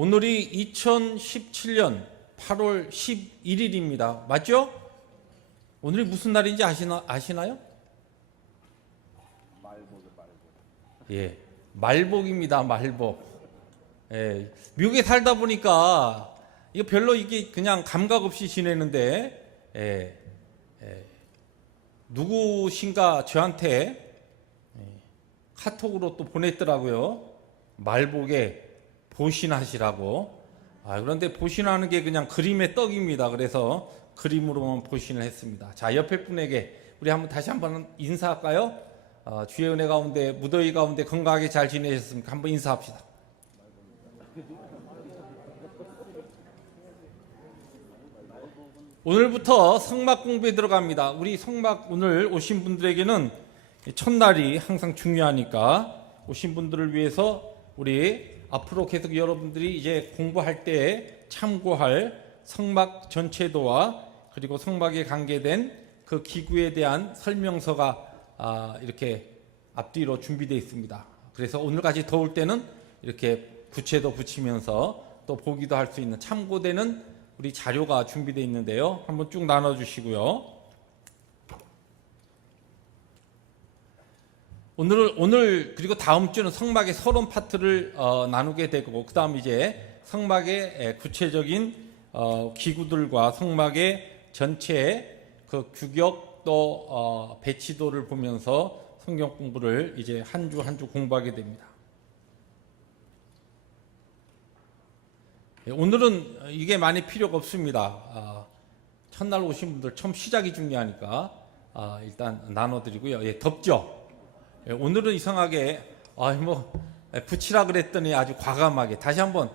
오늘이 2017년 8월 11일입니다. 맞죠? 오늘이 무슨 날인지 아시나요? 예, 말복입니다. 말복. 예, 미국에 살다 보니까 이거 별로 이게 그냥 감각 없이 지내는데 누구신가 저한테 카톡으로 또 보냈더라고요. 말복에 보신하시라고. 그런데 보신하는 게 그냥 그림의 떡입니다. 그래서 그림으로만 보신을 했습니다. 자, 옆에 분에게 우리 다시 한번 인사할까요? 주의 은혜 가운데, 무더위 가운데 건강하게 잘 지내셨습니까? 한번 인사합시다. 오늘부터 성막 공부에 들어갑니다. 우리 성막 오늘 오신 분들에게는 첫날이 항상 중요하니까 오신 분들을 위해서 우리 앞으로 계속 여러분들이 이제 공부할 때 참고할 성막 전체도와 그리고 성막에 관계된 그 기구에 대한 설명서가 이렇게 앞뒤로 준비되어 있습니다. 그래서 오늘까지 더울 때는 이렇게 부채도 붙이면서 또 보기도 할 수 있는 참고되는 우리 자료가 준비되어 있는데요. 한번 쭉 나눠주시고요. 오늘 그리고 다음 주는 성막의 서론 파트를 나누게 되고, 그 다음 이제 성막의 구체적인 기구들과 성막의 전체 그 규격 또 배치도를 보면서 성경 공부를 이제 한 주 한 주 공부하게 됩니다. 오늘은 이게 많이 필요가 없습니다. 첫날 오신 분들 처음 시작이 중요하니까 일단 나눠드리고요. 덥죠? 오늘은 이상하게 붙이라 그랬더니 아주 과감하게 다시 한번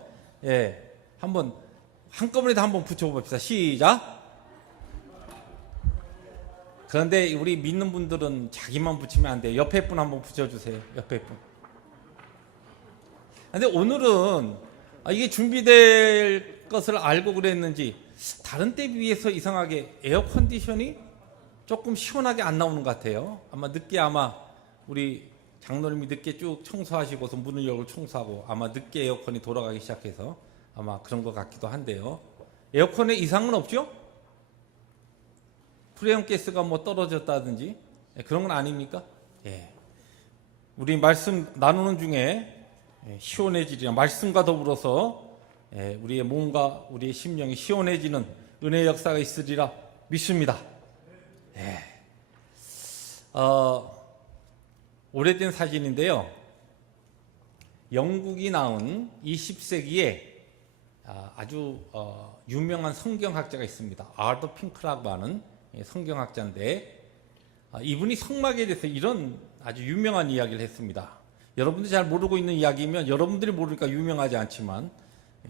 한꺼번에 다 한번 붙여봅시다. 시작. 그런데 우리 믿는 분들은 자기만 붙이면 안 돼요. 옆에 분 한번 붙여주세요. 옆에 분. 근데 오늘은 이게 준비될 것을 알고 그랬는지 다른 때 비해서 이상하게 에어컨디션이 조금 시원하게 안 나오는 것 같아요. 늦게 우리 장로님이 늦게 쭉 청소하시고서 문을 열고 청소하고 늦게 에어컨이 돌아가기 시작해서 그런 것 같기도 한데요. 에어컨에 이상은 없죠? 프레온 가스가 떨어졌다든지 그런 건 아닙니까? 우리 말씀 나누는 중에 시원해지리라, 말씀과 더불어서 우리의 몸과 우리의 심령이 시원해지는 은혜의 역사가 있으리라 믿습니다. 오래된 사진인데요. 영국이 나온 20세기에 아주 유명한 성경학자가 있습니다. 아더 핑크라고 하는 성경학자인데 이분이 성막에 대해서 이런 아주 유명한 이야기를 했습니다. 여러분들이 잘 모르고 있는 이야기면 여러분들이 모르니까 유명하지 않지만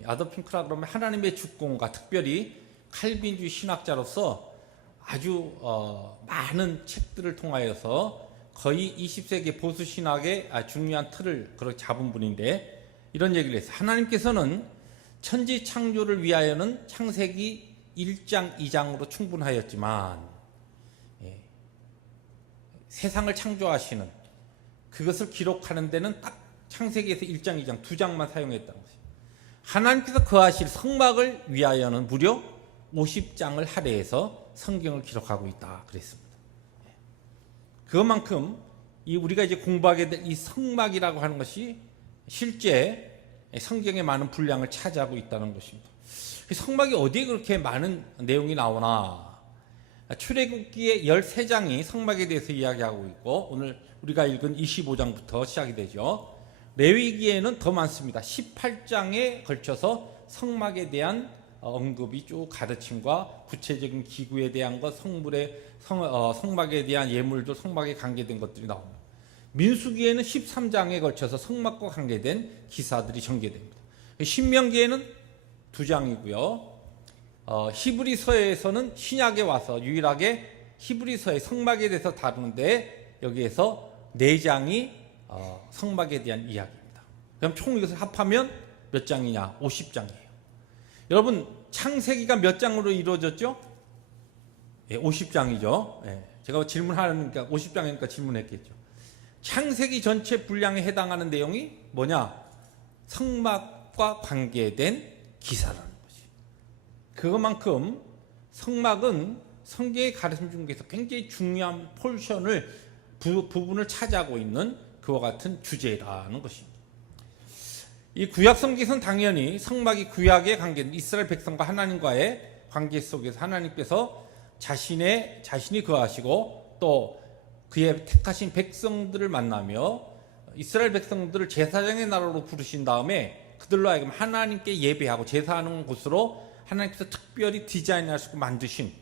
아더 핑크라 그러면 하나님의 주권과 특별히 칼빈주의 신학자로서 아주 많은 책들을 통하여서 거의 20세기 보수 신학의 중요한 틀을 그렇게 잡은 분인데 이런 얘기를 했어요. 하나님께서는 천지 창조를 위하여는 창세기 1장 2장으로 충분하였지만 세상을 창조하시는 그것을 기록하는 데는 딱 창세기에서 1장 2장 2장만 사용했다는 것이죠. 하나님께서 거하실 성막을 위하여는 무려 50장을 할애해서 성경을 기록하고 있다 그랬습니다. 그것만큼 우리가 이제 공부하게 될 이 성막이라고 하는 것이 실제 성경에 많은 분량을 차지하고 있다는 것입니다. 성막이 어디에 그렇게 많은 내용이 나오나? 출애굽기의 13장이 성막에 대해서 이야기하고 있고 오늘 우리가 읽은 25장부터 시작이 되죠. 레위기에는 더 많습니다. 18장에 걸쳐서 성막에 대한 언급이 쭉 가르침과 구체적인 기구에 대한 것, 성막에 대한 예물들, 성막에 관계된 것들이 나옵니다. 민수기에는 13장에 걸쳐서 성막과 관계된 기사들이 전개됩니다. 신명기에는 2장이고요. 히브리서에서는 신약에 와서 유일하게 히브리서의 성막에 대해서 다루는데 여기에서 4장이 성막에 대한 이야기입니다. 그럼 총 이것을 합하면 몇 장이냐? 50장이에요. 여러분 창세기가 몇 장으로 이루어졌죠? 50장이죠. 제가 질문하니까 50장이니까 질문했겠죠. 창세기 전체 분량에 해당하는 내용이 뭐냐? 성막 성막과 관계된 기사라는 것이. 그것만큼 성막은 성경의 가르침 중에서 굉장히 중요한 포션을 부분을 차지하고 있는 그와 같은 주제라는 것입니다. 이 구약 성경에서는 당연히 성막이 구약의 관계는 이스라엘 백성과 하나님과의 관계 속에서 하나님께서 자신이 거하시고 또 그의 택하신 백성들을 만나며 이스라엘 백성들을 제사장의 나라로 부르신 다음에 그들로 하여금 하나님께 예배하고 제사하는 곳으로 하나님께서 특별히 디자인하시고 만드신,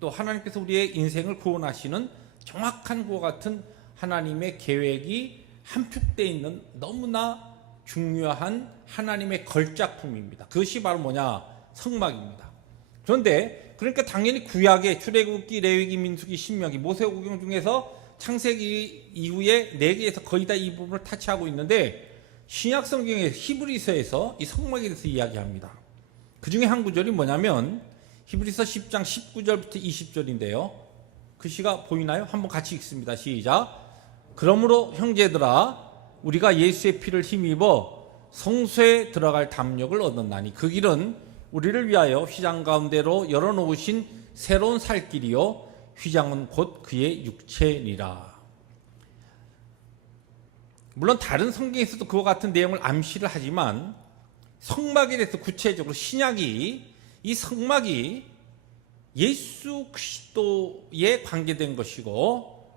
또 하나님께서 우리의 인생을 구원하시는 정확한 그와 같은 하나님의 계획이 함축되어 있는 너무나 중요한 하나님의 걸작품입니다. 그것이 바로 뭐냐? 성막입니다. 그런데 그러니까 당연히 구약의 출애굽기, 레위기, 민수기, 신명기, 모세오경 중에서 창세기 이후에 4개에서 거의 다 이 부분을 타치하고 있는데 신약 성경의 히브리서에서 이 성막에 대해서 이야기합니다. 그 중에 한 구절이 뭐냐면 히브리서 10장 19절부터 20절인데요. 글씨가 보이나요? 한번 같이 읽습니다. 시작. 그러므로 형제들아 우리가 예수의 피를 힘입어 성소에 들어갈 담력을 얻었나니 그 길은 우리를 위하여 휘장 가운데로 열어놓으신 새로운 살 길이요 휘장은 곧 그의 육체니라. 물론 다른 성경에서도 그와 같은 내용을 암시를 하지만 성막에 대해서 구체적으로 신약이 이 성막이 예수 그리스도에 관계된 것이고,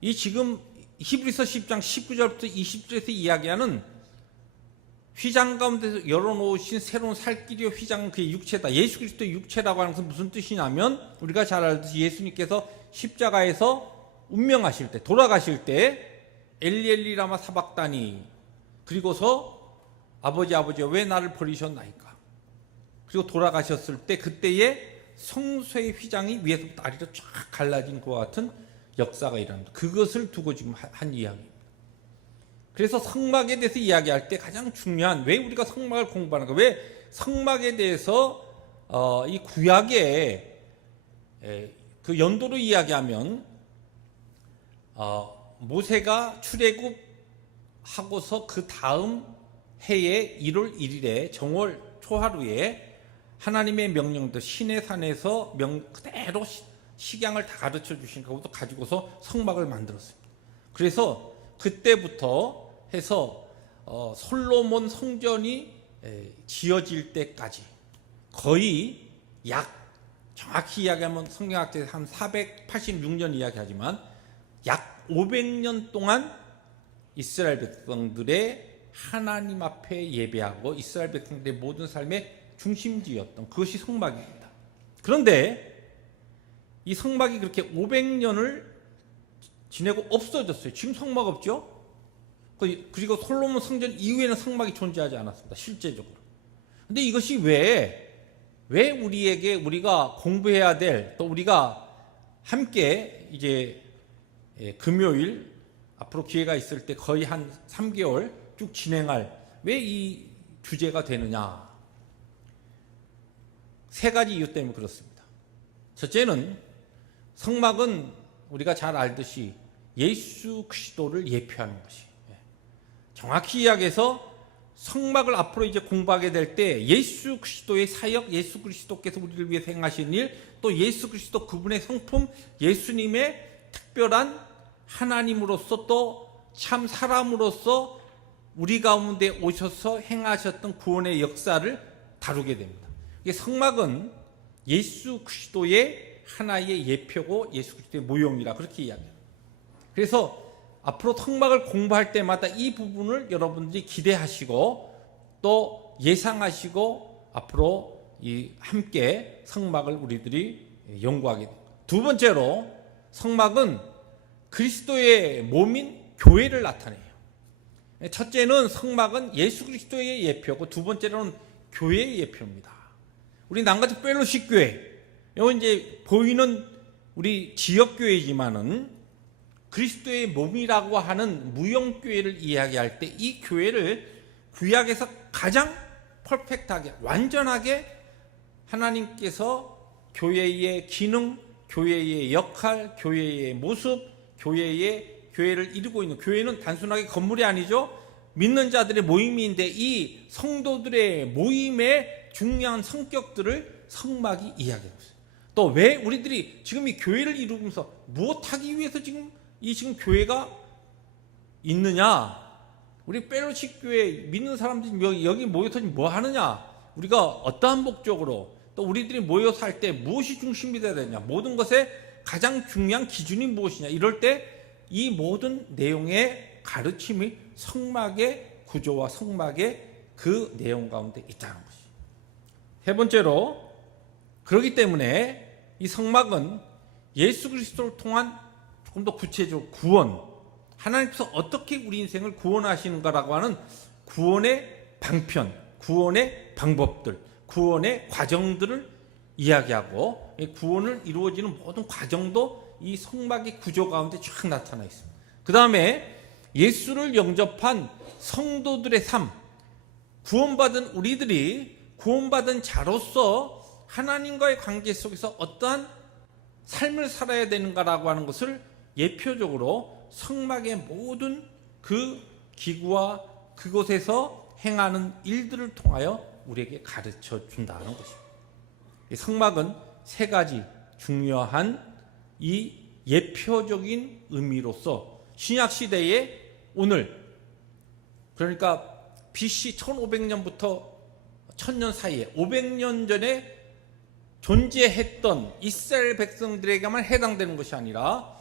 이 지금 히브리서 10장 19절부터 20절에서 이야기하는 휘장 가운데서 열어놓으신 새로운 살길이요 휘장은 그의 육체다. 예수 그리스도의 육체라고 하는 것은 무슨 뜻이냐면 우리가 잘 알듯이 예수님께서 십자가에서 운명하실 때, 돌아가실 때 엘리 라마 사박다니, 그리고서 아버지 왜 나를 버리셨나이까, 그리고 돌아가셨을 때 그때에 성소의 휘장이 위에서부터 아래로 쫙 갈라진 것과 같은 역사가 일어납니다. 그것을 두고 지금 한 이야기입니다. 그래서 성막에 대해서 이야기할 때 가장 중요한, 왜 우리가 성막을 공부하는가, 왜 성막에 대해서 이 구약의 그 연도로 이야기하면 모세가 출애굽하고서 그 다음 해의 1월 1일에 정월 초하루에 하나님의 명령들 시내산에서 그대로 식양을 다 가르쳐 주신 것도 가지고서 성막을 만들었습니다. 그래서 그때부터 해서 솔로몬 성전이 지어질 때까지 거의 정확히 이야기하면 성경학자에서 한 486년 이야기하지만 약 500년 동안 이스라엘 백성들의 하나님 앞에 예배하고 이스라엘 백성들의 모든 삶의 중심지였던 그것이 성막입니다. 그런데 이 성막이 그렇게 500년을 지내고 없어졌어요. 지금 성막 없죠? 그리고 솔로몬 성전 이후에는 성막이 존재하지 않았습니다. 실제적으로. 근데 이것이 왜 우리가 공부해야 될, 또 우리가 함께 이제 금요일 앞으로 기회가 있을 때 거의 한 3개월 쭉 진행할, 왜 이 주제가 되느냐? 3가지 이유 때문에 그렇습니다. 첫째는 성막은 우리가 잘 알듯이 예수 그리스도를 예표하는 것이, 정확히 이야기해서 성막을 앞으로 이제 공부하게 될 때 예수 그리스도의 사역, 예수 그리스도께서 우리를 위해 행하신 일, 또 예수 그리스도 그분의 성품, 예수님의 특별한 하나님으로서 또 참 사람으로서 우리 가운데 오셔서 행하셨던 구원의 역사를 다루게 됩니다. 성막은 예수 그리스도의 하나의 예표고 예수 그리스도의 모형이라 그렇게 이야기합니다. 그래서 앞으로 성막을 공부할 때마다 이 부분을 여러분들이 기대하시고 또 예상하시고 앞으로 함께 성막을 우리들이 연구하게 됩니다. 두 번째로 성막은 그리스도의 몸인 교회를 나타내요. 첫째는 성막은 예수 그리스도의 예표고, 두 번째로는 교회의 예표입니다. 우리 남가주 펠로십 교회, 이건 이제 보이는 우리 지역 교회지만은 그리스도의 몸이라고 하는 무형 교회를 이야기할 때 이 교회를 구약에서 가장 퍼펙트하게, 완전하게 하나님께서 교회의 기능, 교회의 역할, 교회의 모습, 교회를 이루고 있는, 교회는 단순하게 건물이 아니죠. 믿는 자들의 모임인데 이 성도들의 모임의 중요한 성격들을 성막이 이야기하고 있어요. 또 왜 우리들이 지금 이 교회를 이루면서 무엇하기 위해서 지금 교회가 있느냐? 우리 펠로십 교회 믿는 사람들이 여기 모여서 뭐 하느냐? 우리가 어떠한 목적으로 또 우리들이 모여서 할 때 무엇이 중심이 되어야 되냐? 모든 것의 가장 중요한 기준이 무엇이냐? 이럴 때 이 모든 내용의 가르침이 성막의 구조와 성막의 그 내용 가운데 있다는 것이죠. 세 번째로, 그렇기 때문에 이 성막은 예수 그리스도를 통한 조금 더 구체적으로 구원, 하나님께서 어떻게 우리 인생을 구원하시는가라고 하는 구원의 방편, 구원의 방법들, 구원의 과정들을 이야기하고, 구원을 이루어지는 모든 과정도 이 성막의 구조 가운데 쫙 나타나 있습니다. 그 다음에 예수를 영접한 성도들의 삶, 구원받은 우리들이 구원받은 자로서 하나님과의 관계 속에서 어떠한 삶을 살아야 되는가라고 하는 것을 예표적으로 성막의 모든 그 기구와 그곳에서 행하는 일들을 통하여 우리에게 가르쳐 준다는 것입니다. 성막은 세 가지 중요한 이 예표적인 의미로서 신약시대에 오늘, 그러니까 BC 1500년부터 1000년 사이에 500년 전에 존재했던 이스라엘 백성들에게만 해당되는 것이 아니라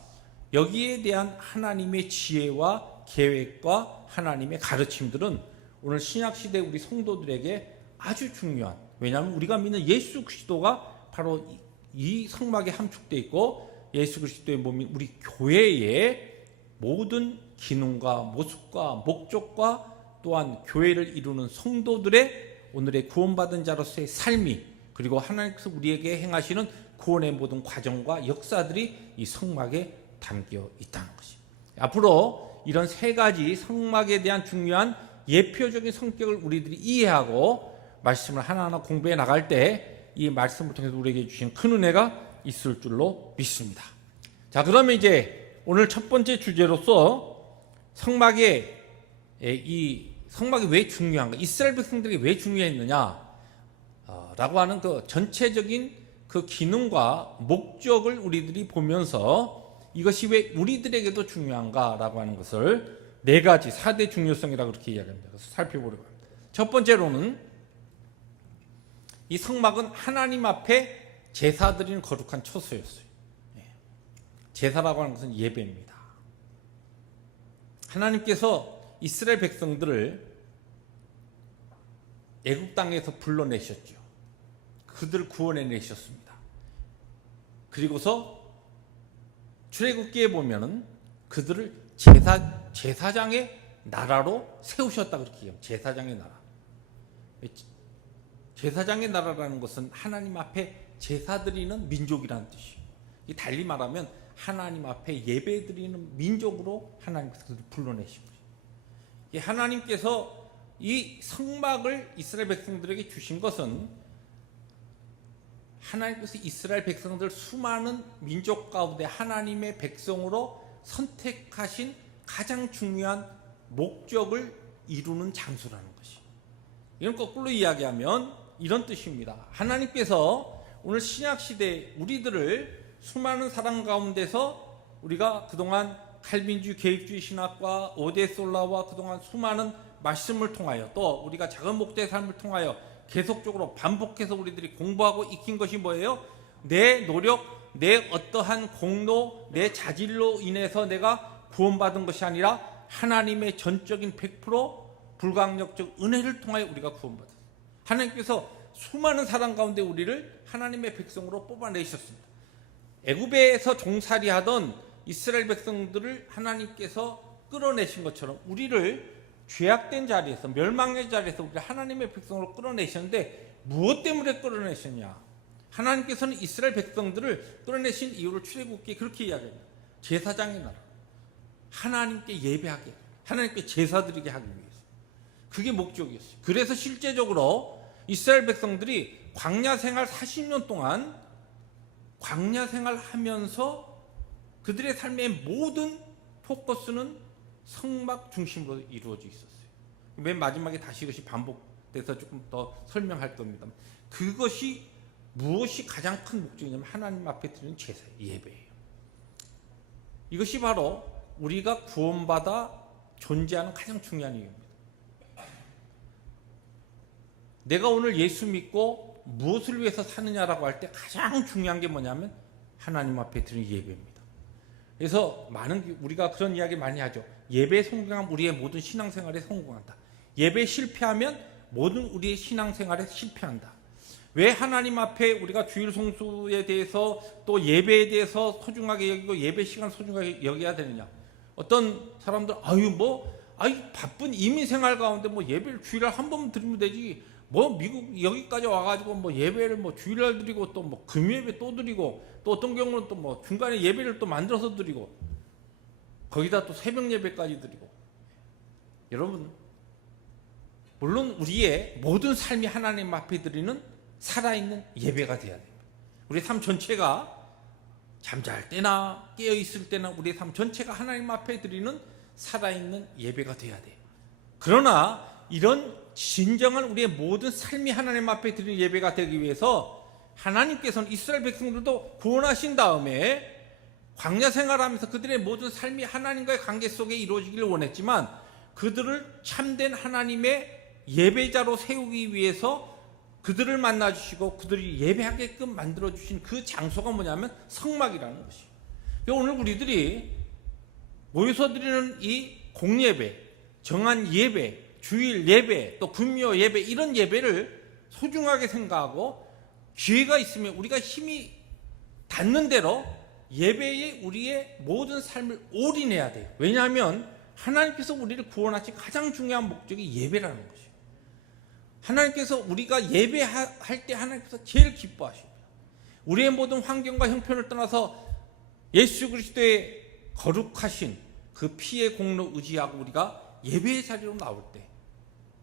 여기에 대한 하나님의 지혜와 계획과 하나님의 가르침들은 오늘 신약시대 우리 성도들에게 아주 중요한, 왜냐하면 우리가 믿는 예수 그리스도가 바로 이 성막에 함축되어 있고 예수 그리스도의 몸인 우리 교회의 모든 기능과 모습과 목적과 또한 교회를 이루는 성도들의 오늘의 구원받은 자로서의 삶이, 그리고 하나님께서 우리에게 행하시는 구원의 모든 과정과 역사들이 이 성막에 담겨 있다는 것입니다. 앞으로 이런 세 가지 성막에 대한 중요한 예표적인 성격을 우리들이 이해하고 말씀을 하나하나 공부해 나갈 때 이 말씀을 통해서 우리에게 주신 큰 은혜가 있을 줄로 믿습니다. 자, 그러면 이제 오늘 첫 번째 주제로서 성막이 왜 중요한가, 이스라엘 백성들이 왜 중요했느냐 라고 하는 그 전체적인 그 기능과 목적을 우리들이 보면서 이것이 왜 우리들에게도 중요한가라고 하는 것을 네 가지 4대 중요성이라고 그렇게 이야기합니다. 그래서 살펴보려고 합니다. 첫 번째로는 이 성막은 하나님 앞에 제사 드리는 거룩한 처소였어요. 제사라고 하는 것은 예배입니다. 하나님께서 이스라엘 백성들을 애굽 땅에서 불러내셨죠. 그들을 구원해 내셨습니다. 그리고서 출애굽기에 보면은 그들을 제사장의 나라로 세우셨다 그렇게 얘기합니다. 제사장의 나라. 제사장의 나라라는 것은 하나님 앞에 제사 드리는 민족이라는 뜻이에요. 달리 말하면 하나님 앞에 예배 드리는 민족으로 하나님께서 그들을 불러내신 거예요. 하나님께서 이 성막을 이스라엘 백성들에게 주신 것은 하나님께서 이스라엘 백성들 수많은 민족 가운데 하나님의 백성으로 선택하신 가장 중요한 목적을 이루는 장소라는 것이에요. 이런 거꾸로 이야기하면 이런 뜻입니다. 하나님께서 오늘 신약시대 우리들을 수많은 사람 가운데서 우리가 그동안 칼빈주의 계획주의 신학과 오데솔라와 그동안 수많은 말씀을 통하여 또 우리가 작은 목자의 삶을 통하여 계속적으로 반복해서 우리들이 공부하고 익힌 것이 뭐예요? 내 노력, 내 어떠한 공로, 내 자질로 인해서 내가 구원받은 것이 아니라 하나님의 전적인 100% 불강력적 은혜를 통하여 우리가 구원받았어요. 하나님께서 수많은 사람 가운데 우리를 하나님의 백성으로 뽑아내셨습니다. 애굽에서 종살이하던 이스라엘 백성들을 하나님께서 끌어내신 것처럼 우리를 죄악된 자리에서, 멸망의 자리에서 우리를 하나님의 백성으로 끌어내셨는데 무엇 때문에 끌어내셨냐? 하나님께서는 이스라엘 백성들을 끌어내신 이유를 출애굽기에 그렇게 이야기합니다. 제사장의 나라, 하나님께 예배하게, 하나님께 제사드리게 하기 위해서. 그게 목적이었어요. 그래서 실제적으로 이스라엘 백성들이 광야 생활 40년 동안 광야 생활하면서 그들의 삶의 모든 포커스는 성막 중심으로 이루어져 있었어요. 맨 마지막에 다시 이것이 반복돼서 조금 더 설명할 겁니다. 그것이 무엇이 가장 큰 목적이냐면 하나님 앞에 드리는 제사, 예배예요. 이것이 바로 우리가 구원받아 존재하는 가장 중요한 이유입니다. 내가 오늘 예수 믿고 무엇을 위해서 사느냐라고 할 때 가장 중요한 게 뭐냐면 하나님 앞에 드리는 예배입니다. 그래서 우리가 그런 이야기 많이 하죠. 예배 성공하면 우리의 모든 신앙생활에 성공한다. 예배 실패하면 모든 우리의 신앙생활에 실패한다. 왜 하나님 앞에 우리가 주일 성수에 대해서 또 예배에 대해서 소중하게 여기고 예배 시간 소중하게 여겨야 되느냐? 어떤 사람들 바쁜 이민 생활 가운데 예배를 주일날 한 번 드리면 되지. 미국 여기까지 와가지고 예배를 주일날 드리고 또 금요예배 또 드리고 또 어떤 경우는 또 중간에 예배를 또 만들어서 드리고 거기다 또 새벽 예배까지 드리고. 여러분, 물론 우리의 모든 삶이 하나님 앞에 드리는 살아있는 예배가 되어야 됩니다. 우리 삶 전체가 잠잘 때나 깨어있을 때나 우리의 삶 전체가 하나님 앞에 드리는 살아있는 예배가 되어야 돼요. 그러나 이런 진정한 우리의 모든 삶이 하나님 앞에 드리는 예배가 되기 위해서 하나님께서는 이스라엘 백성들도 구원하신 다음에 광야 생활하면서 그들의 모든 삶이 하나님과의 관계 속에 이루어지기를 원했지만 그들을 참된 하나님의 예배자로 세우기 위해서 그들을 만나주시고 그들이 예배하게끔 만들어주신 그 장소가 뭐냐면 성막이라는 것이에요. 오늘 우리들이 모여서 드리는 이 공예배, 정한 예배, 주일 예배, 또 금요 예배, 이런 예배를 소중하게 생각하고 기회가 있으면 우리가 힘이 닿는 대로 예배에 우리의 모든 삶을 올인해야 돼요. 왜냐하면 하나님께서 우리를 구원하신 가장 중요한 목적이 예배라는 것이에요. 하나님께서 우리가 예배할 때 하나님께서 제일 기뻐하십니다. 우리의 모든 환경과 형편을 떠나서 예수 그리스도의 거룩하신 그 피의 공로 의지하고 우리가 예배의 자리로 나올 때,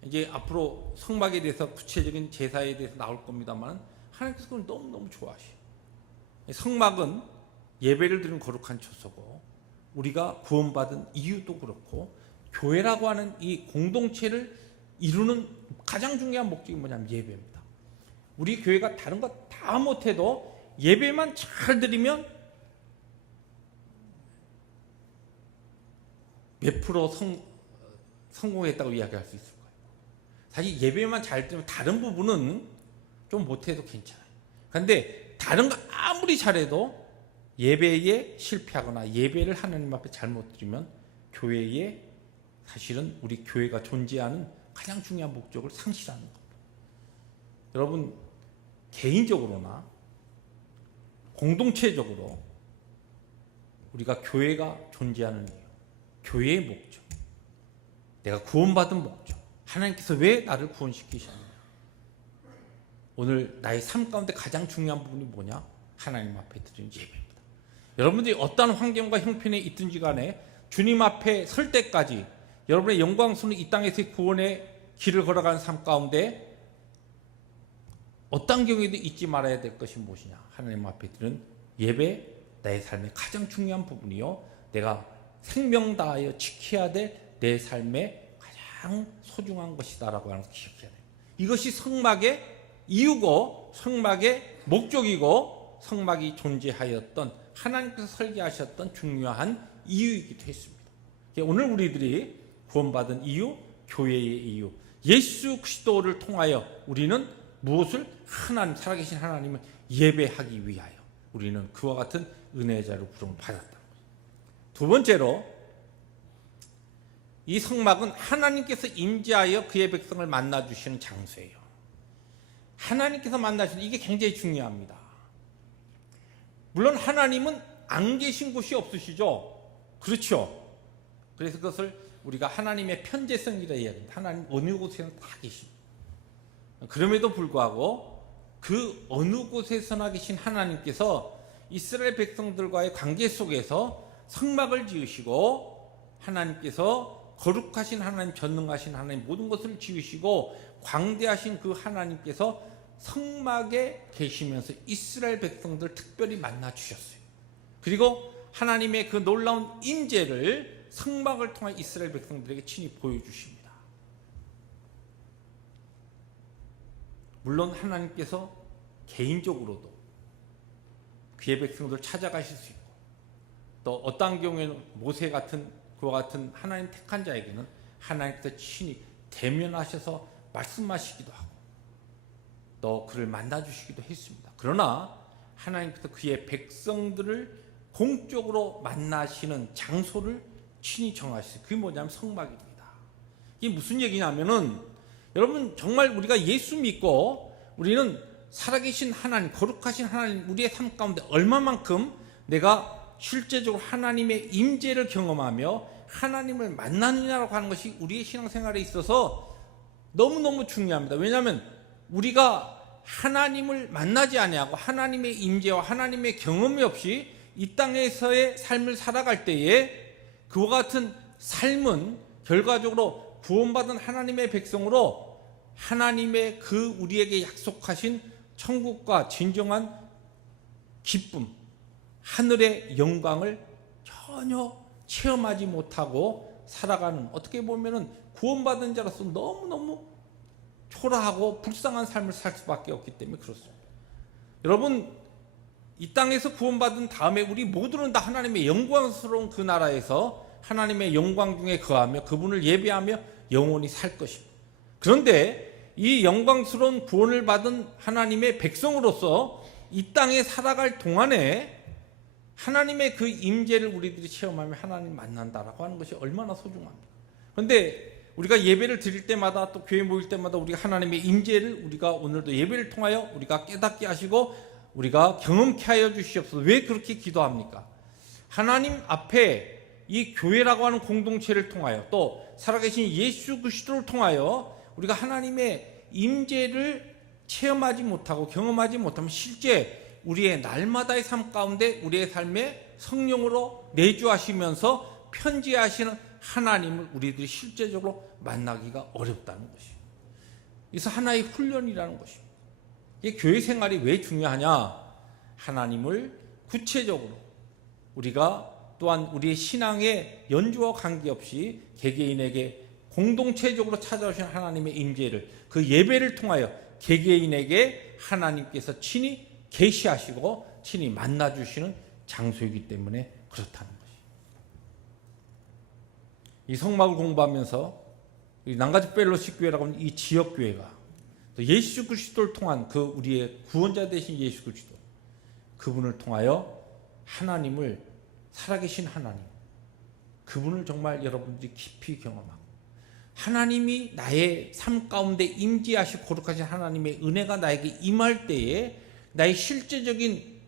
이제 앞으로 성막에 대해서 구체적인 제사에 대해서 나올 겁니다만 하나님께서 그걸 너무너무 좋아하셔요. 성막은 예배를 드리는 거룩한 처소고 우리가 구원받은 이유도 그렇고 교회라고 하는 이 공동체를 이루는 가장 중요한 목적이 뭐냐면 예배입니다. 우리 교회가 다른 거 다 못해도 예배만 잘 드리면 몇 프로 성공했다고 이야기할 수 있을 거예요. 사실 예배만 잘 드리면 다른 부분은 좀 못해도 괜찮아요. 그런데 다른 거 아무리 잘해도 예배에 실패하거나 예배를 하나님 앞에 잘못 드리면 교회에 사실은 우리 교회가 존재하는 가장 중요한 목적을 상실하는 겁니다. 여러분, 개인적으로나 공동체적으로 우리가 교회가 존재하는 이유, 교회의 목적, 내가 구원받은 목적, 하나님께서 왜 나를 구원시키셨느냐, 오늘 나의 삶 가운데 가장 중요한 부분이 뭐냐? 하나님 앞에 드리는 예배입니다. 여러분들이 어떠한 환경과 형편에 있든지 간에 주님 앞에 설 때까지 여러분의 영광스러운 이 땅에서의 구원의 길을 걸어가는 삶 가운데 어떤 경우에도 잊지 말아야 될 것이 무엇이냐? 하나님 앞에 드리는 예배, 나의 삶의 가장 중요한 부분이요, 내가 생명 다하여 지켜야 될 내 삶의 가장 소중한 것이다라고 하는 것을 기억해야 돼요. 이것이 성막의 이유고 성막의 목적이고 성막이 존재하였던 하나님께서 설계하셨던 중요한 이유이기도 했습니다. 오늘 우리들이 구원받은 이유, 교회의 이유, 예수 그리스도를 통하여 우리는 무엇을? 하나님, 살아계신 하나님을 예배하기 위하여 우리는 그와 같은 은혜의 자로 부름을 받았다. 두 번째로, 이 성막은 하나님께서 임재하여 그의 백성을 만나주시는 장소예요. 하나님께서 만나시는, 이게 굉장히 중요합니다. 물론 하나님은 안 계신 곳이 없으시죠. 그렇죠. 그래서 그것을 우리가 하나님의 편재성이라 이야기합니다. 하나님 어느 곳에는 다 계십니다. 그럼에도 불구하고 그 어느 곳에서나 계신 하나님께서 이스라엘 백성들과의 관계 속에서 성막을 지으시고 하나님께서 거룩하신 하나님, 전능하신 하나님, 모든 것을 지으시고 광대하신 그 하나님께서 성막에 계시면서 이스라엘 백성들 특별히 만나 주셨어요. 그리고 하나님의 그 놀라운 임재를 성막을 통해 이스라엘 백성들에게 친히 보여주십니다. 물론 하나님께서 개인적으로도 그의 백성들 찾아가실 수 있고, 또 어떠한 경우에는 모세 같은 그와 같은 하나님 택한 자에게는 하나님께서 친히 대면하셔서 말씀하시기도 하고 또 그를 만나주시기도 했습니다. 그러나 하나님께서 그의 백성들을 공적으로 만나시는 장소를 친히 정하셨어요. 그게 뭐냐면 성막입니다. 이게 무슨 얘기냐면은, 여러분 정말 우리가 예수 믿고 우리는 살아계신 하나님, 거룩하신 하나님, 우리의 삶 가운데 얼마만큼 내가 실제적으로 하나님의 임재를 경험하며 하나님을 만나느냐라고 하는 것이 우리의 신앙생활에 있어서 너무너무 중요합니다. 왜냐하면 우리가 하나님을 만나지 아니하고 하나님의 임재와 하나님의 경험이 없이 이 땅에서의 삶을 살아갈 때에 그와 같은 삶은 결과적으로 구원받은 하나님의 백성으로 하나님의 그 우리에게 약속하신 천국과 진정한 기쁨, 하늘의 영광을 전혀 체험하지 못하고 살아가는, 어떻게 보면은 구원받은 자로서 너무너무 초라하고 불쌍한 삶을 살 수밖에 없기 때문에 그렇습니다. 여러분, 이 땅에서 구원받은 다음에 우리 모두는 다 하나님의 영광스러운 그 나라에서 하나님의 영광 중에 거하며 그분을 예배하며 영원히 살 것입니다. 그런데 이 영광스러운 구원을 받은 하나님의 백성으로서 이 땅에 살아갈 동안에 하나님의 그 임재를 우리들이 체험하며 하나님 만난다라고 하는 것이 얼마나 소중합니까? 그런데 우리가 예배를 드릴 때마다 또 교회 모일 때마다 우리가 하나님의 임재를 우리가 오늘도 예배를 통하여 우리가 깨닫게 하시고 우리가 경험케 하여 주시옵소서. 왜 그렇게 기도합니까? 하나님 앞에 이 교회라고 하는 공동체를 통하여 또 살아계신 예수 그리스도를 통하여 우리가 하나님의 임재를 체험하지 못하고 경험하지 못하면 실제 우리의 날마다의 삶 가운데 우리의 삶에 성령으로 내주하시면서 편지하시는 하나님을 우리들이 실제적으로 만나기가 어렵다는 것이에요. 그래서 하나의 훈련이라는 것입니다. 이 교회 생활이 왜 중요하냐? 하나님을 구체적으로 우리가 또한 우리의 신앙의 연주와 관계없이 개개인에게 공동체적으로 찾아오신 하나님의 임재를 그 예배를 통하여 개개인에게 하나님께서 친히 계시하시고 친히 만나주시는 장소이기 때문에 그렇다는 것이에요. 이 성막을 공부하면서 난가지 펠로십 교회라고 하는 이 지역 교회가 또 예수 그리스도를 통한 그 우리의 구원자 되신 예수 그리스도, 그분을 통하여 하나님을, 살아계신 하나님, 그분을 정말 여러분들이 깊이 경험하고 하나님이 나의 삶 가운데 임재하시고 거룩하신 하나님의 은혜가 나에게 임할 때에 나의 실제적인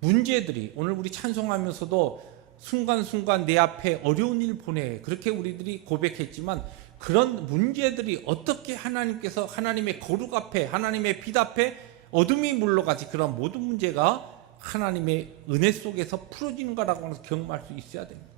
문제들이, 오늘 우리 찬송하면서도 순간순간 내 앞에 어려운 일 보내, 그렇게 우리들이 고백했지만 그런 문제들이 어떻게 하나님께서 하나님의 거룩 앞에, 하나님의 빛 앞에 어둠이 물러가지 그런 모든 문제가 하나님의 은혜 속에서 풀어지는가라고 하면서 경험할 수 있어야 됩니다.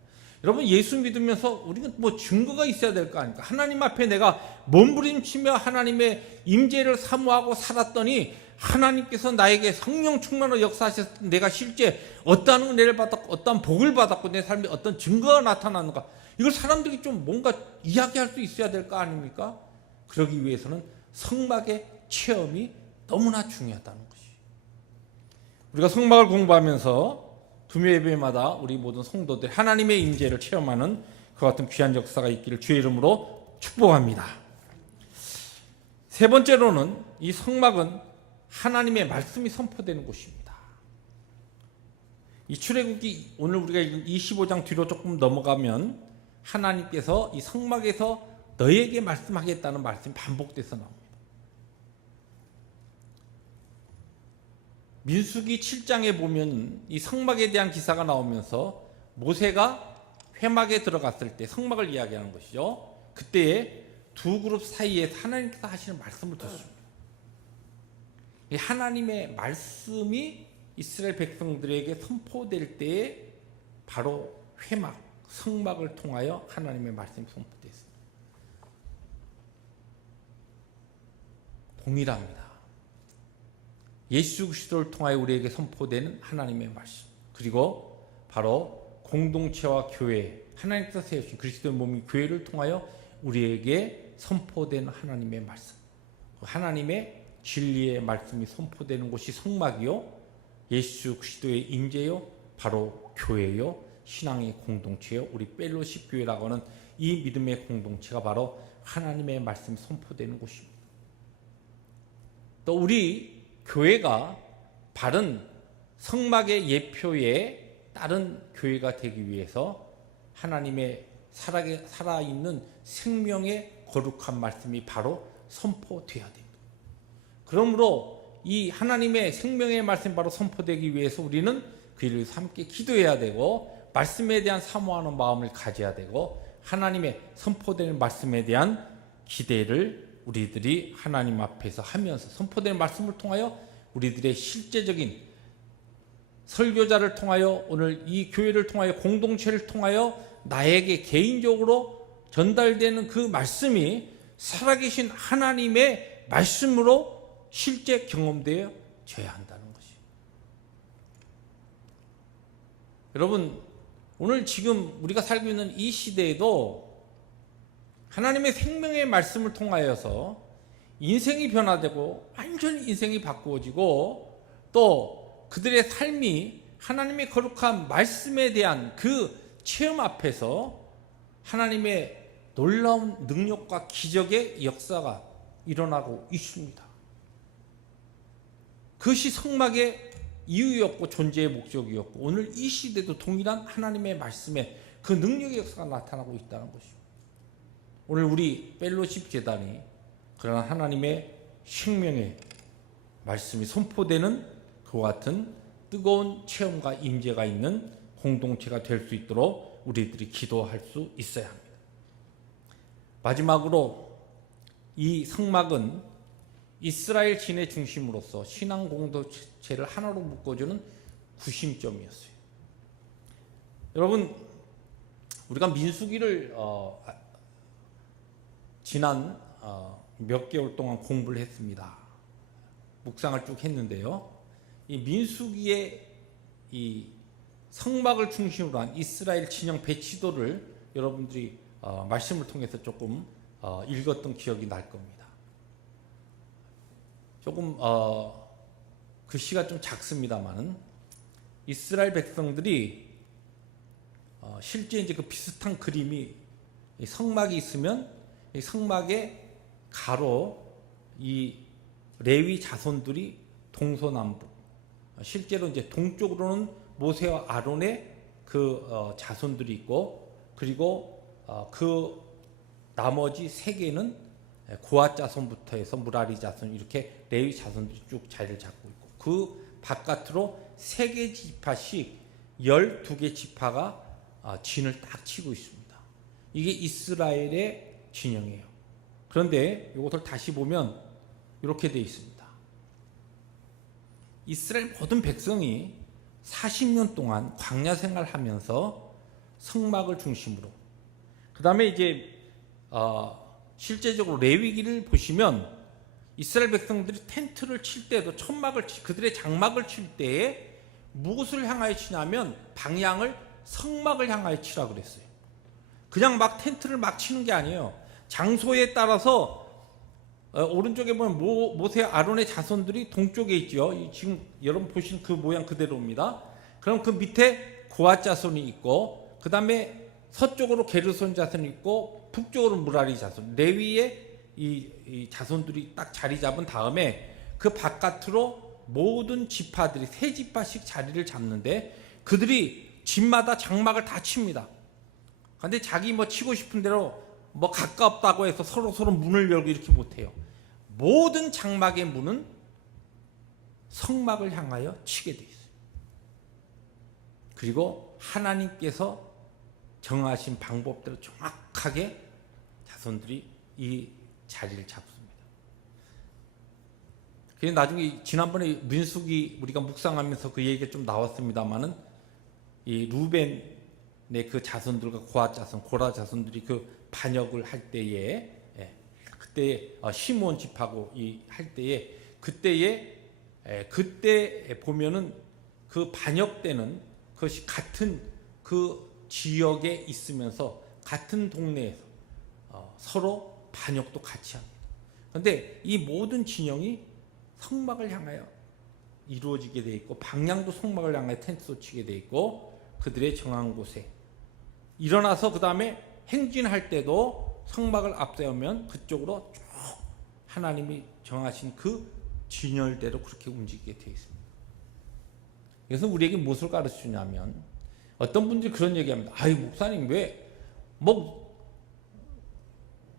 여러분, 예수 믿으면서 우리는 뭐 증거가 있어야 될 거 아닙니까? 하나님 앞에 내가 몸부림치며 하나님의 임재를 사모하고 살았더니 하나님께서 나에게 성령 충만으로 역사하셔서 내가 실제 어떠한 은혜를 받았고 어떠한 복을 받았고 내 삶에 어떤 증거가 나타나는가, 이걸 사람들이 좀 뭔가 이야기할 수 있어야 될 거 아닙니까? 그러기 위해서는 성막의 체험이 너무나 중요하다는 것이. 우리가 성막을 공부하면서 두며 예배마다 우리 모든 성도들 하나님의 임재를 체험하는 그 같은 귀한 역사가 있기를 주의 이름으로 축복합니다. 세 번째로는 이 성막은 하나님의 말씀이 선포되는 곳입니다. 이 출애굽기 오늘 우리가 읽은 25장 뒤로 조금 넘어가면 하나님께서 이 성막에서 너에게 말씀하겠다는 말씀이 반복돼서 나옵니다. 민수기 7장에 보면 이 성막에 대한 기사가 나오면서 모세가 회막에 들어갔을 때 성막을 이야기하는 것이죠. 그때에 두 그룹 사이에 하나님께서 하시는 말씀을 듣습니다. 이 하나님의 말씀이 이스라엘 백성들에게 선포될 때에 바로 회막, 성막을 통하여 하나님의 말씀이 선포됐습니다. 동일합니다. 예수 그리스도를 통하여 우리에게 선포되는 하나님의 말씀, 그리고 바로 공동체와 교회, 하나님께서 세우신 그리스도의 몸인 교회를 통하여 우리에게 선포된 하나님의 말씀, 하나님의 진리의 말씀이 선포되는 곳이 성막이요, 예수 그리스도의 임재요, 바로 교회요, 신앙의 공동체요, 우리 펠로십 교회라고 하는 이 믿음의 공동체가 바로 하나님의 말씀이 선포되는 곳입니다. 또 우리 교회가 바른 성막의 예표에 따른 교회가 되기 위해서 하나님의 살아있는 생명의 거룩한 말씀이 바로 선포되어야 됩니다. 그러므로 이 하나님의 생명의 말씀이 바로 선포되기 위해서 우리는 그 일을 함께 기도해야 되고, 말씀에 대한 사모하는 마음을 가져야 되고, 하나님의 선포되는 말씀에 대한 기대를 우리들이 하나님 앞에서 하면서, 선포되는 말씀을 통하여 우리들의 실제적인 설교자를 통하여, 오늘 이 교회를 통하여, 공동체를 통하여 나에게 개인적으로 전달되는 그 말씀이 살아계신 하나님의 말씀으로 실제 경험되어져야 한다는 것이에요. 여러분, 오늘 지금 우리가 살고 있는 이 시대에도 하나님의 생명의 말씀을 통하여서 인생이 변화되고 완전히 인생이 바꾸어지고, 또 그들의 삶이 하나님의 거룩한 말씀에 대한 그 체험 앞에서 하나님의 놀라운 능력과 기적의 역사가 일어나고 있습니다. 그것이 성막의 이유였고 존재의 목적이었고, 오늘 이 시대도 동일한 하나님의 말씀에 그 능력의 역사가 나타나고 있다는 것입니다. 오늘 우리 펠로십 재단이 그러나 하나님의 생명의 말씀이 선포되는 그와 같은 뜨거운 체험과 임재가 있는 공동체가 될 수 있도록 우리들이 기도할 수 있어야 합니다. 마지막으로 이 성막은 이스라엘 진의 중심으로서 신앙 공동체를 하나로 묶어주는 구심점이었어요. 여러분, 우리가 민수기를 지난 몇 개월 동안 공부를 했습니다. 묵상을 쭉 했는데요. 이 민수기의 이 성막을 중심으로 한 이스라엘 진영 배치도를 여러분들이 말씀을 통해서 조금 읽었던 기억이 날 겁니다. 조금 글씨가 좀 작습니다만은 이스라엘 백성들이 실제 이제 그 비슷한 그림이 성막이 있으면 이 성막의 가로 이 레위 자손들이 동서남북, 실제로 이제 동쪽으로는 모세와 아론의 그 자손들이 있고, 그리고 그 나머지 세 개는 고앗 자손부터 해서 무라리 자손, 이렇게 레위 자손들이 쭉 자리를 잡고 있고, 그 바깥으로 세 개 지파씩 12개 지파가 진을 딱 치고 있습니다. 이게 이스라엘의 진영이에요. 그런데 이것을 다시 보면 이렇게 되어 있습니다. 이스라엘 모든 백성이 40년 동안 광야 생활하면서 성막을 중심으로, 그 다음에 이제 실제적으로 레위기를 보시면 이스라엘 백성들이 텐트를 칠 때도 그들의 장막을 칠 때에 무엇을 향하여 치냐면 방향을 성막을 향하여 치라 그랬어요. 그냥 막 텐트를 막 치는 게 아니에요. 장소에 따라서 오른쪽에 보면 모세 아론의 자손들이 동쪽에 있죠. 지금 여러분 보시는 그 모양 그대로입니다. 그럼 그 밑에 고앗 자손이 있고, 그 다음에 서쪽으로 게르손 자손이 있고, 북쪽으로 무라리 자손, 레위의 이 자손들이 딱 자리 잡은 다음에 그 바깥으로 모든 지파들이 세 지파씩 자리를 잡는데, 그들이 집마다 장막을 다 칩니다. 근데 자기 뭐 치고 싶은 대로 뭐 가깝다고 해서 서로 문을 열고 이렇게 못해요. 모든 장막의 문은 성막을 향하여 치게 돼 있어요. 그리고 하나님께서 정하신 방법대로 정확하게 자손들이 이 자리를 잡습니다. 그래서 나중에 지난번에 민수기 우리가 묵상하면서 그 얘기가 좀 나왔습니다만은, 이 루벤의 그 자손들과 고라 자손들이 그 반역을 할 때에, 그때 시므온 집하고 할 때에, 그때 보면은 그 반역 때는 그것이 같은 그 지역에 있으면서 같은 동네에서 서로 반역도 같이 합니다. 그런데 이 모든 진영이 성막을 향하여 이루어지게 돼 있고, 방향도 성막을 향하여 텐트도 치게 돼 있고, 그들의 정한 곳에 일어나서 그 다음에 행진할 때도 성막을 앞세우면 그쪽으로 쭉 하나님이 정하신 그 진열대로 그렇게 움직이게 되어 있습니다. 그래서 우리에게 무엇을 가르치냐면, 어떤 분들이 그런 얘기합니다. 아이, 목사님 왜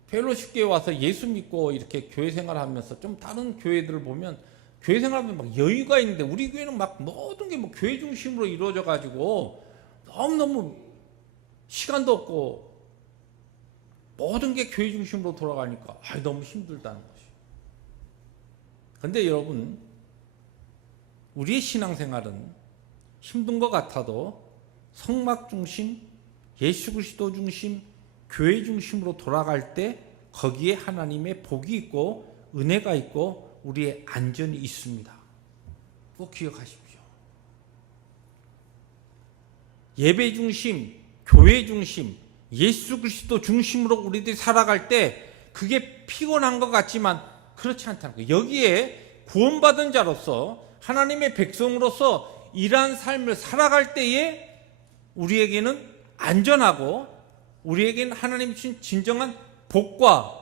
펠로십교회 와서 예수 믿고 이렇게 교회 생활하면서 좀 다른 교회들을 보면 교회 생활하면 막 여유가 있는데 우리 교회는 막 모든 게 교회 중심으로 이루어져 가지고 너무너무 시간도 없고 모든 게 교회 중심으로 돌아가니까 너무 힘들다는 것이. 그런데 여러분, 우리의 신앙생활은 힘든 것 같아도 성막 중심, 예수 그리스도 중심, 교회 중심으로 돌아갈 때 거기에 하나님의 복이 있고 은혜가 있고 우리의 안전이 있습니다. 꼭 기억하십시오. 예배 중심, 교회 중심, 예수 그리스도 중심으로 우리들이 살아갈 때 그게 피곤한 것 같지만 그렇지 않다는 거예요. 여기에 구원받은 자로서 하나님의 백성으로서 이러한 삶을 살아갈 때에 우리에게는 안전하고 우리에게는 하나님이 주신 진정한 복과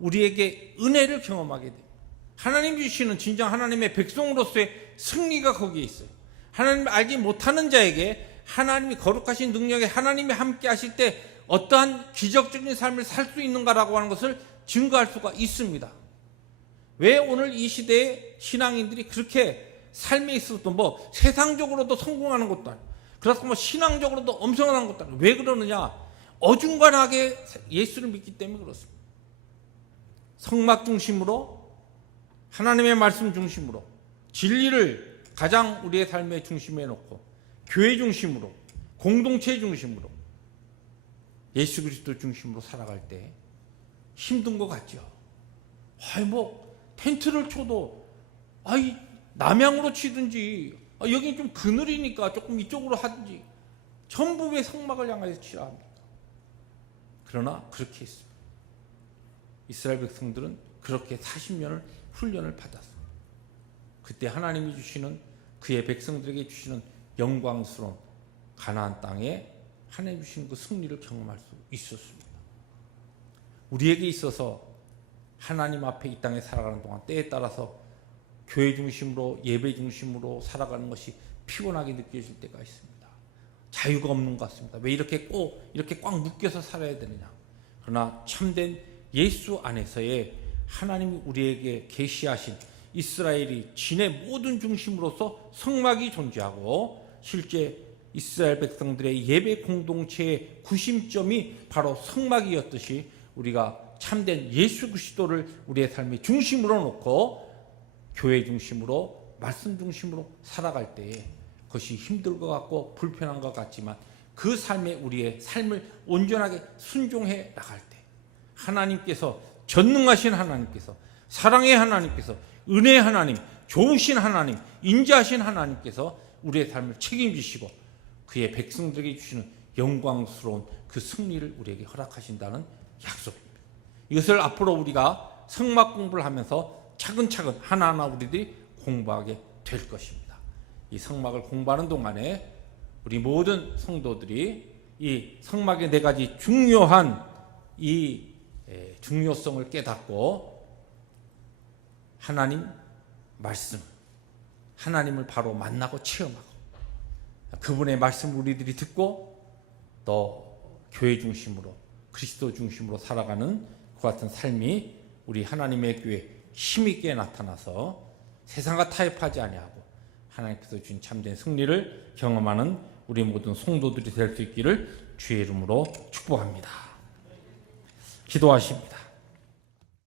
우리에게 은혜를 경험하게 됩니다. 하나님 주시는 진정 하나님의 백성으로서의 승리가 거기에 있어요. 하나님을 알지 못하는 자에게 하나님이 거룩하신 능력에 하나님이 함께 하실 때 어떠한 기적적인 삶을 살 수 있는가라고 하는 것을 증거할 수가 있습니다. 왜 오늘 이 시대의 신앙인들이 그렇게 삶에 있어도 세상적으로도 성공하는 것도 아니고 그래서 신앙적으로도 엄청난 것도 아니고 왜 그러느냐? 어중간하게 예수를 믿기 때문에 그렇습니다. 성막 중심으로 하나님의 말씀 중심으로 진리를 가장 우리의 삶의 중심에 놓고 교회 중심으로 공동체 중심으로 예수 그리스도 중심으로 살아갈 때 힘든 것 같죠. 텐트를 쳐도 남향으로 치든지 여기 좀 그늘이니까 조금 이쪽으로 하든지 전부 왜 성막을 향해서 치라 합니까? 그러나 그렇게 했습니다. 이스라엘 백성들은 그렇게 40년을 훈련을 받았습니다. 그때 하나님이 주시는 그의 백성들에게 주시는 영광스러운 가나안 땅에 하나님 주신 그 승리를 경험할 수 있었습니다. 우리에게 있어서 하나님 앞에 이 땅에 살아가는 동안 때에 따라서 교회 중심으로 예배 중심으로 살아가는 것이 피곤하게 느껴질 때가 있습니다. 자유가 없는 것 같습니다. 왜 이렇게 꽉 묶여서 살아야 되느냐? 그러나 참된 예수 안에서의 하나님이 우리에게 계시하신 이스라엘이 진의 모든 중심으로서 성막이 존재하고 실제 이스라엘 백성들의 예배 공동체의 구심점이 바로 성막이었듯이 우리가 참된 예수 그리스도를 우리의 삶의 중심으로 놓고 교회 중심으로 말씀 중심으로 살아갈 때에 그것이 힘들 것 같고 불편한 것 같지만 그 삶에 우리의 삶을 온전하게 순종해 나갈 때 하나님께서 전능하신 하나님께서 사랑의 하나님께서 은혜의 하나님 좋으신 하나님 인자하신 하나님께서 우리의 삶을 책임지시고 그의 백성들에게 주시는 영광스러운 그 승리를 우리에게 허락하신다는 약속입니다. 이것을 앞으로 우리가 성막 공부를 하면서 차근차근 하나하나 우리들이 공부하게 될 것입니다. 이 성막을 공부하는 동안에 우리 모든 성도들이 이 성막의 4가지 중요한 이 중요성을 깨닫고 하나님 말씀, 하나님을 바로 만나고 체험하고 그분의 말씀을 우리들이 듣고 또 교회 중심으로 그리스도 중심으로 살아가는 그 같은 삶이 우리 하나님의 교회에 힘있게 나타나서 세상과 타협하지 아니하고 하나님께서 주신 참된 승리를 경험하는 우리 모든 성도들이 될 수 있기를 주의 이름으로 축복합니다. 기도하십니다.